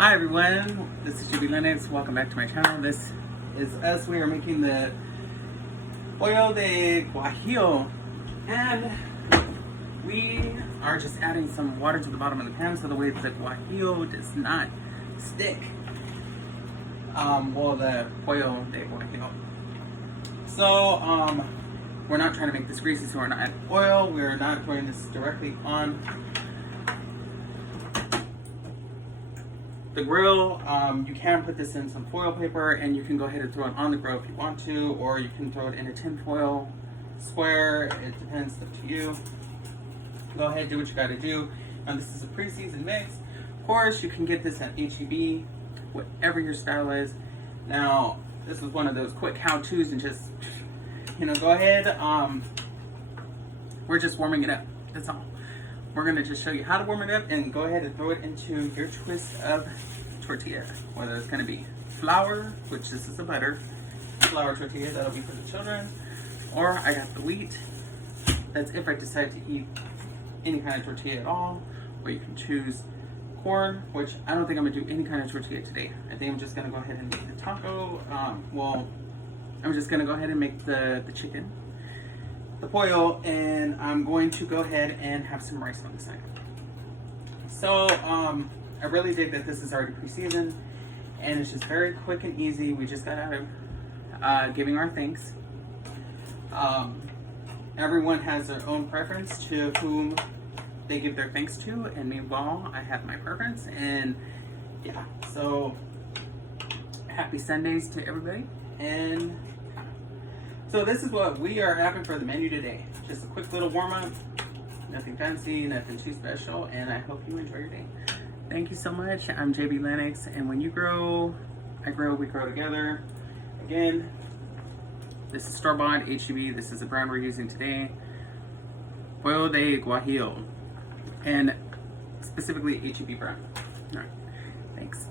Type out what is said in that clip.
Hi everyone, this is JAYBEALENNUX. Welcome back to my channel. This is us. We are making the Pollo de guajillo, and we are just adding some water to the bottom of the pan so the way the guajillo does not stick. The Pollo de guajillo. So we're not trying to make this greasy, so we're not adding oil. We're not throwing this directly on the grill. You can put this in some foil paper and you can go ahead and throw it on the grill if you want to, or you can throw it in a tin foil square. It depends, up to you. Go ahead, do what you gotta do. Now this is a pre-seasoned mix. Of course, you can get this at HEB, whatever your style is. Now, this is one of those quick how-tos and just, go ahead. We're just warming it up, that's all. We're gonna just show you how to warm it up and go ahead and throw it into your twist of tortilla. Whether it's gonna be flour, which this is a butter flour tortilla, that'll be for the children, or I got the wheat. That's if I decide to eat any kind of tortilla at all, or you can choose corn, which I don't think I'm gonna do any kind of tortilla today. I think I'm just gonna go ahead and make the taco. I'm just gonna go ahead and make the chicken, the pollo, and I'm going to go ahead and have some rice on the side. So I really dig that this is already pre-seasoned and it's just very quick and easy. We just got out of giving our thanks. Everyone has their own preference to whom they give their thanks to, and meanwhile I have my preference. And yeah, so happy Sundays to everybody. And so this is what we are having for the menu today. Just a quick little warm up, nothing fancy, nothing too special, and I hope you enjoy your day. Thank you so much. I'm JAYBEALENNUX, and when you grow, I grow, we grow together. Again, this is store-bought HEB. This is the brand we're using today. Pollo de guajillo, and specifically HEB brand. All right, thanks.